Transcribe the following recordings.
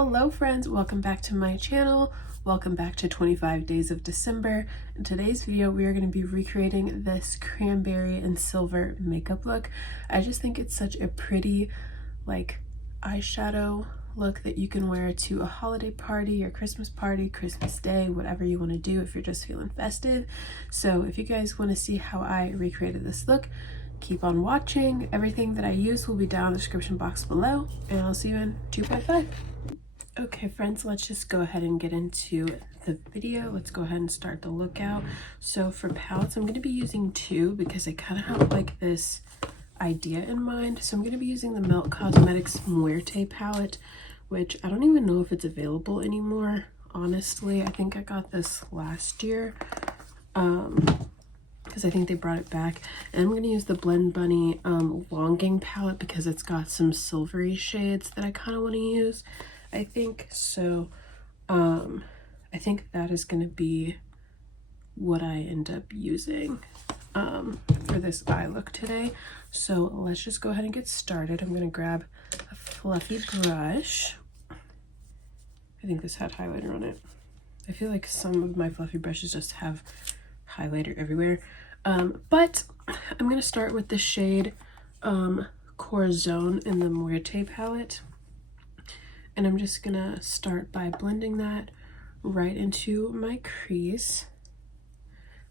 Hello friends, welcome back to my channel. Welcome back to 25 Days of December. In today's video, we are going to be recreating this cranberry and silver makeup look. I just think it's such a pretty like eyeshadow look that you can wear to a holiday party or Christmas party, Christmas Day, whatever you want to do if you're just feeling festive. So if you guys want to see how I recreated this look, keep on watching. Everything that I use will be down in the description box below, and I'll see you in 2.5. Okay friends, let's just go ahead and get into the video. Let's go ahead and start the look out. So for palettes, I'm going to be using two because I kind of have like this idea in mind. So I'm going to be using the Melt Cosmetics Muerte palette, which I don't even know if it's available anymore. Honestly, I think I got this last year because I think they brought it back. And I'm going to use the Blend Bunny Longing palette because it's got some silvery shades that I kind of want to use, I think. So I think that is going to be what I end up using for this eye look today. So let's just go ahead and get started. I'm going to grab a fluffy brush. I think this had highlighter on it. I feel like some of my fluffy brushes just have highlighter everywhere. But I'm going to start with the shade Corazon in the Muerte palette. And I'm just going to start by blending that right into my crease.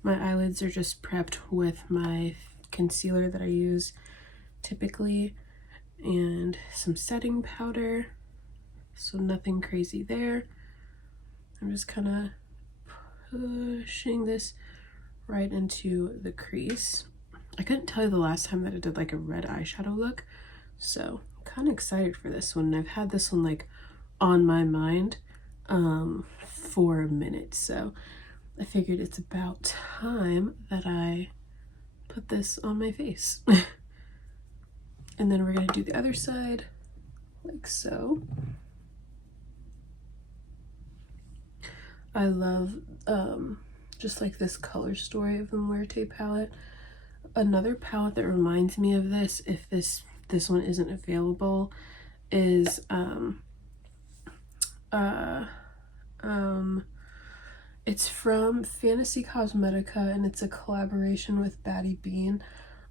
My eyelids are just prepped with my concealer that I use typically and some setting powder. So nothing crazy there. I'm just kind of pushing this right into the crease. I couldn't tell you the last time that I did like a red eyeshadow look, so I'm kind of excited for this one. I've had this one like on my mind for a minute, so I figured it's about time that I put this on my face. And then we're gonna do the other side like so. I love just like this color story of the Muerte palette. Another palette that reminds me of this, if this one isn't available, is it's from Fantasy Cosmetica, and it's a collaboration with Baddie Bean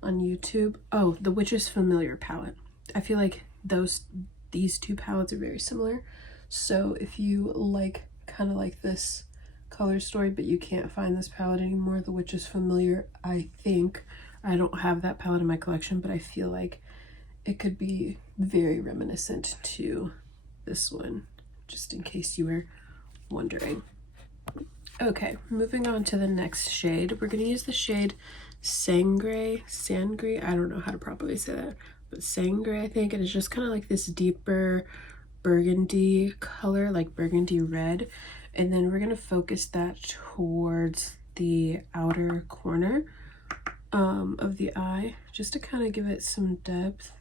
on YouTube. Oh, the Witch's Familiar palette. I feel like these two palettes are very similar. So if you like kind of like this color story but you can't find this palette anymore, the Witch's Familiar, I think, I don't have that palette in my collection, but I feel like it could be very reminiscent to this one, just in case you were wondering. Okay, moving on to the next shade. We're going to use the shade Sangre, I don't know how to properly say that, but Sangre, I think. And it's just kind of like this deeper burgundy color, like burgundy red. And then we're going to focus that towards the outer corner of the eye, just to kind of give it some depth.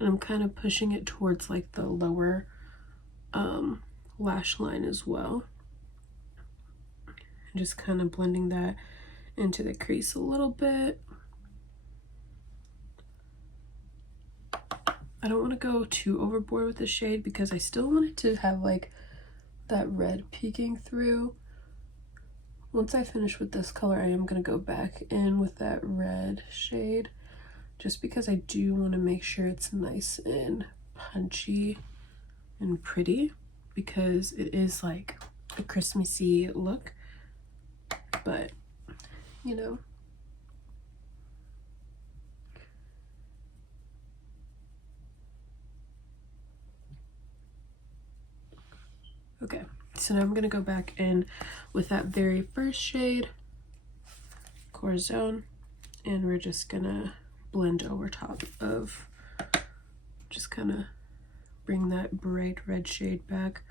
And I'm kind of pushing it towards like the lower lash line as well. And just kind of blending that into the crease a little bit. I don't want to go too overboard with the shade because I still want it to have like that red peeking through. Once I finish with this color, I am going to go back in with that red shade, just because I do want to make sure it's nice and punchy and pretty, because it is like a Christmassy look, but you know. Okay, so now I'm going to go back in with that very first shade, Corazon, and we're just going to blend over top of, just kind of bring that bright red shade back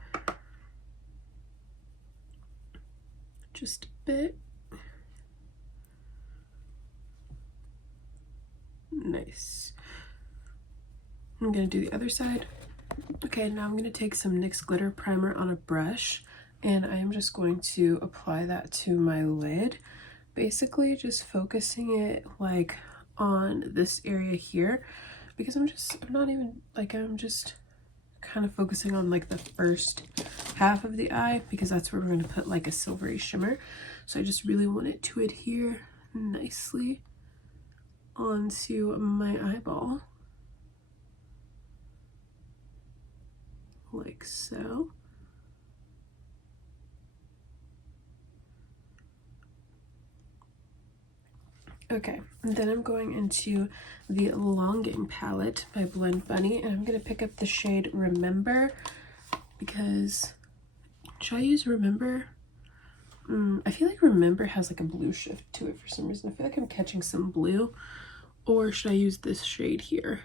just a bit. Nice. I'm going to do the other side. Okay, now I'm going to take some NYX glitter primer on a brush, and I am just going to apply that to my lid, basically just focusing it like on this area here. because I'm not even, like, I'm just kind of focusing on like the first half of the eye, because that's where we're going to put like a silvery shimmer. So I just really want it to adhere nicely onto my eyeball, like so. Okay, and then I'm going into the Longing palette by Blend Bunny, and I'm going to pick up the shade Remember, because should I use Remember? I feel like Remember has like a blue shift to it for some reason. I feel like I'm catching some blue. Or should I use this shade here?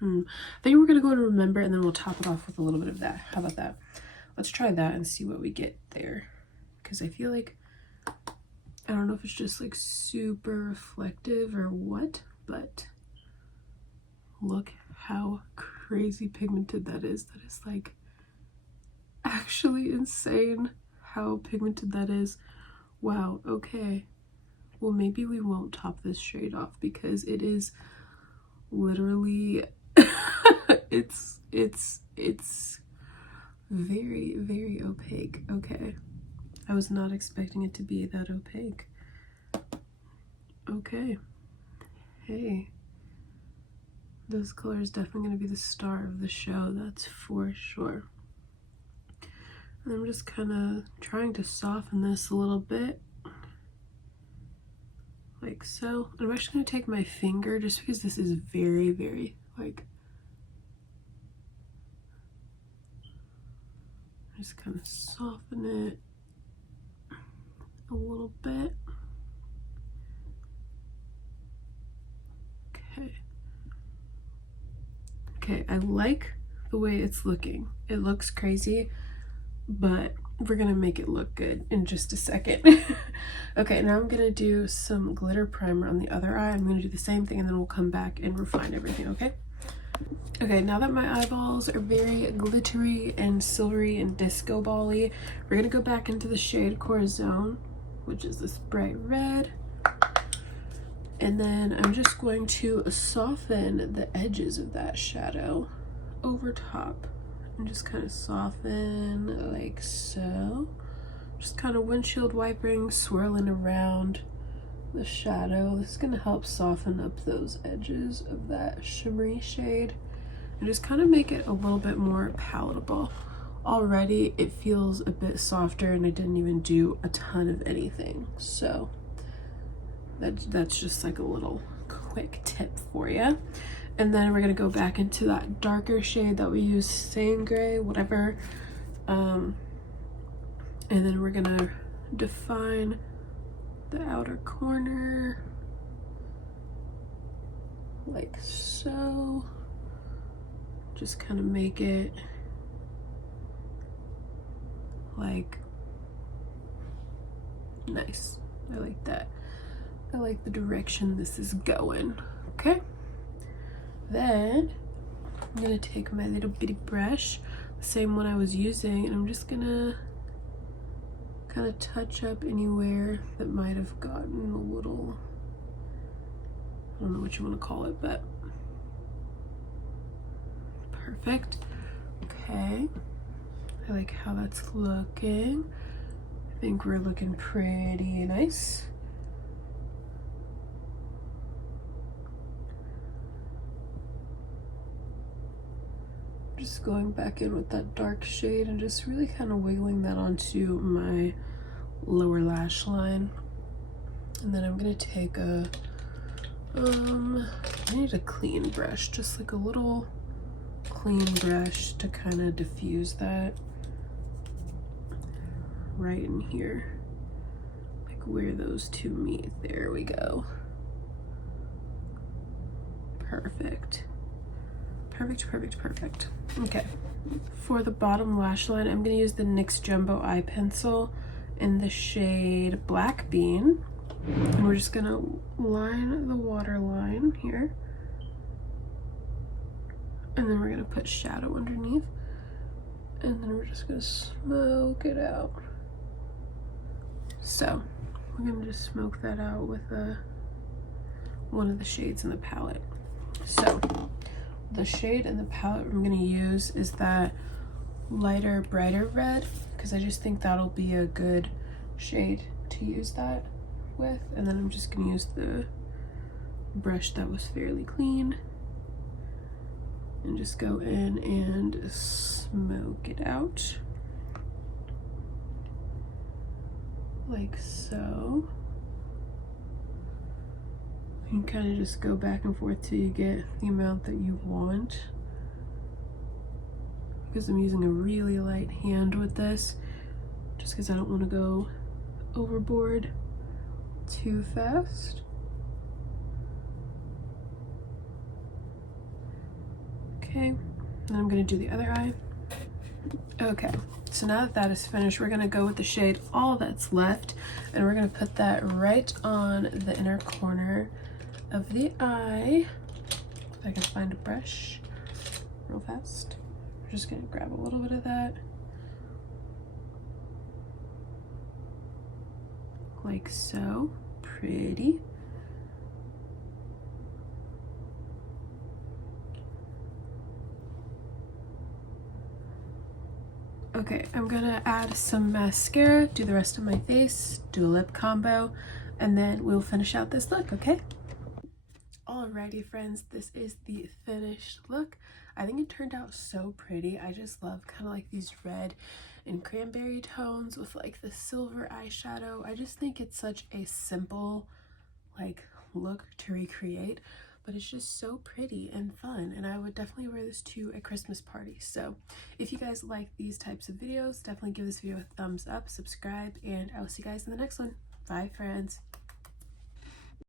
I think we're going to go to Remember, and then we'll top it off with a little bit of that. How about that? Let's try that and see what we get there. Because I feel like, I don't know if it's just like super reflective or what, but look how crazy pigmented that is. That is like actually insane how pigmented that is. Wow, okay. Well, maybe we won't top this shade off because it is literally it's very, very opaque. Okay. I was not expecting it to be that opaque. Okay. Hey. This color is definitely going to be the star of the show, that's for sure. And I'm just kind of trying to soften this a little bit. Like so. And I'm actually going to take my finger, just because this is very, very, like, just kind of soften it a little bit. Okay. Okay, I like the way it's looking. It looks crazy, but we're gonna make it look good in just a second. Okay, now I'm gonna do some glitter primer on the other eye. I'm gonna do the same thing, and then we'll come back and refine everything, okay? Okay, now that my eyeballs are very glittery and silvery and disco ball-y, we're gonna go back into the shade Corazon, which is this bright red. And then I'm just going to soften the edges of that shadow over top. And just kind of soften like so. Just kind of windshield wiping, swirling around the shadow. This is going to help soften up those edges of that shimmery shade and just kind of make it a little bit more palatable. Already it feels a bit softer, and I didn't even do a ton of anything. So that's just like a little quick tip for you. And then we're gonna go back into that darker shade that we used, Sangre, whatever. And then we're gonna define the outer corner like so. Just kind of make it like nice. I like that. I like the direction this is going. Okay. Then I'm gonna take my little bitty brush, the same one I was using, and I'm just gonna kind of touch up anywhere that might have gotten a little, I don't know what you want to call it, but perfect. Okay. I like how that's looking. I think we're looking pretty nice. Just going back in with that dark shade and just really kind of wiggling that onto my lower lash line. And then I'm gonna take a, I need a clean brush, just like a little clean brush to kind of diffuse that right in here, like where those two meet. There we go. Perfect. Perfect, perfect, perfect. Okay, for the bottom lash line, I'm going to use the NYX Jumbo Eye Pencil in the shade Black Bean. And we're just going to line the waterline here. And then we're going to put shadow underneath. And then we're just going to smoke it out. So, we're going to just smoke that out with one of the shades in the palette. So, the shade and the palette I'm gonna use is that lighter, brighter red, because I just think that'll be a good shade to use that with. And then I'm just gonna use the brush that was fairly clean and just go in and smoke it out like so. You can kind of just go back and forth till you get the amount that you want, because I'm using a really light hand with this just because I don't want to go overboard too fast. Okay, then I'm gonna do the other eye. Okay, so now that that is finished, we're gonna go with the shade All That's Left, and we're gonna put that right on the inner corner of the eye. If I can find a brush real fast. I'm just gonna grab a little bit of that. Like so. Pretty. Okay, I'm gonna add some mascara, do the rest of my face, do a lip combo, and then we'll finish out this look, okay? Alrighty friends, this is the finished look. I think it turned out so pretty. I just love kind of like these red and cranberry tones with like the silver eyeshadow. I just think it's such a simple like look to recreate, but it's just so pretty and fun, and I would definitely wear this to a Christmas party. So if you guys like these types of videos, definitely give this video a thumbs up, subscribe, and I will see you guys in the next one. Bye friends.